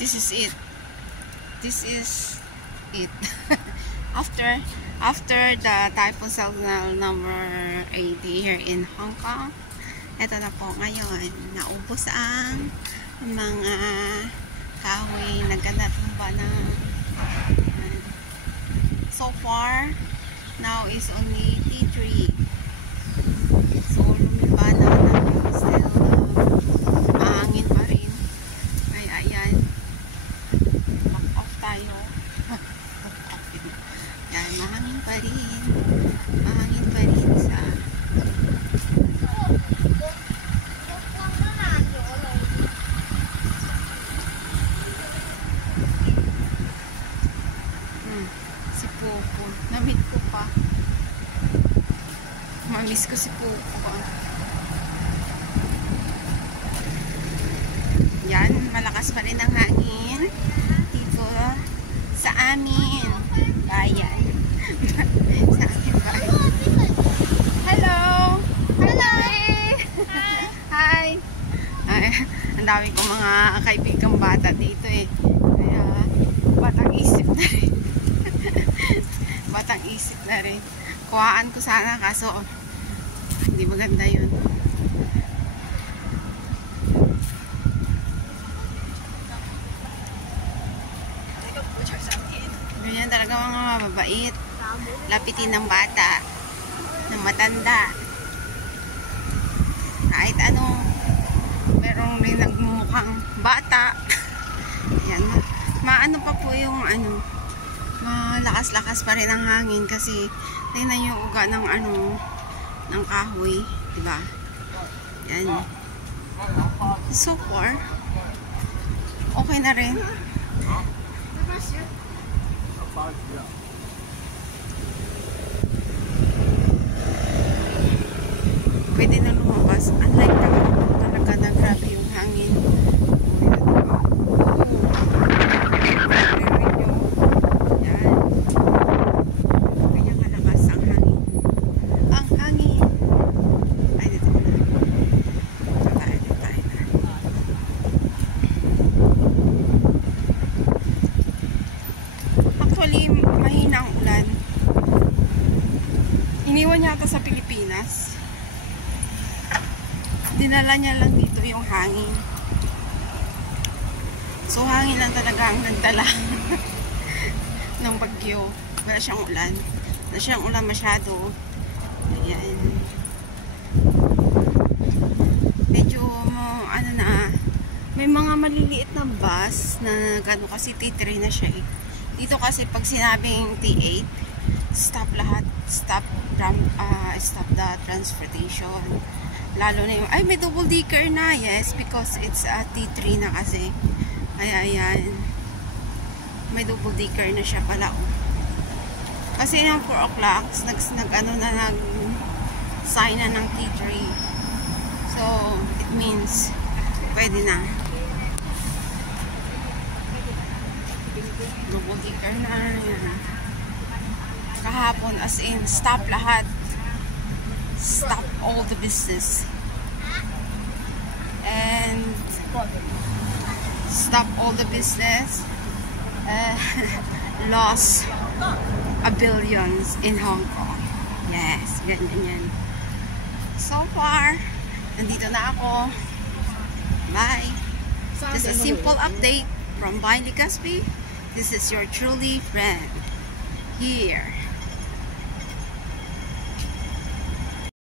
This is it. This is it. after the typhoon cell number 80 here in Hong Kong, ito na po ngayon, naubos ang mga kahoy, nagkanatumba na. So far, now is only T3. So, lumiba na still mahangin pa rin. Kaya ayan, back off tayo. Yan, mahangin pa rin. Mahangin pa rin sa si Popo. Namit ko pa. Mamiss ko si Popo. Yan, malakas pa rin ang hangin dito sa amin bayan. Sa amin bayan. Hello! Hello! Hi! Ay, ang dami kong mga kaibigang bata dito eh. Kaya, batang isip na rin. Batang isip na rin. Kuhaan ko sana kaso hindi maganda yun. Ganyan talaga mga mababait. Lapitin ng bata, ng matanda. Kahit ano, merong rin nagmumukhang bata. Yan. Maano pa po yung ano, malakas-lakas pa rin ang hangin kasi tingnan yung uga ng ano, ng kahoy, diba? Yan. So far, okay na rin. Pwede na lumabas. Unlike talaga na grabe yung hangin. Actually, mahina ang ulan. Iniwan niya ito sa Pilipinas. Dinala niya lang dito yung hangin. So, hangin lang talaga ang nagdala ng bagyo. Wala siyang ulan. Wala siyang ulan masyado. Ayan. Medyo, ano na, may mga maliliit na bus na gano'n kasi T3 na siya eh. Dito kasi pag sinabing T8, stop lahat, stop the transportation. Lalo na yung, ay may double decker na, yes, because it's a T3 na kasi. Kaya ayan, may double decker na siya pala. Kasi yung 4 o'clock, nag-sign na ng T3. So, it means, pwede na. Double decker na. Yan. Kahapon, as in, stop lahat. Stop all the business. And stop all the business. Lost a billions in Hong Kong. Yes, ganyan yan. So far, nandito na ako. Bye. Just a simple update from Bailey Caspi. This is your truly friend here.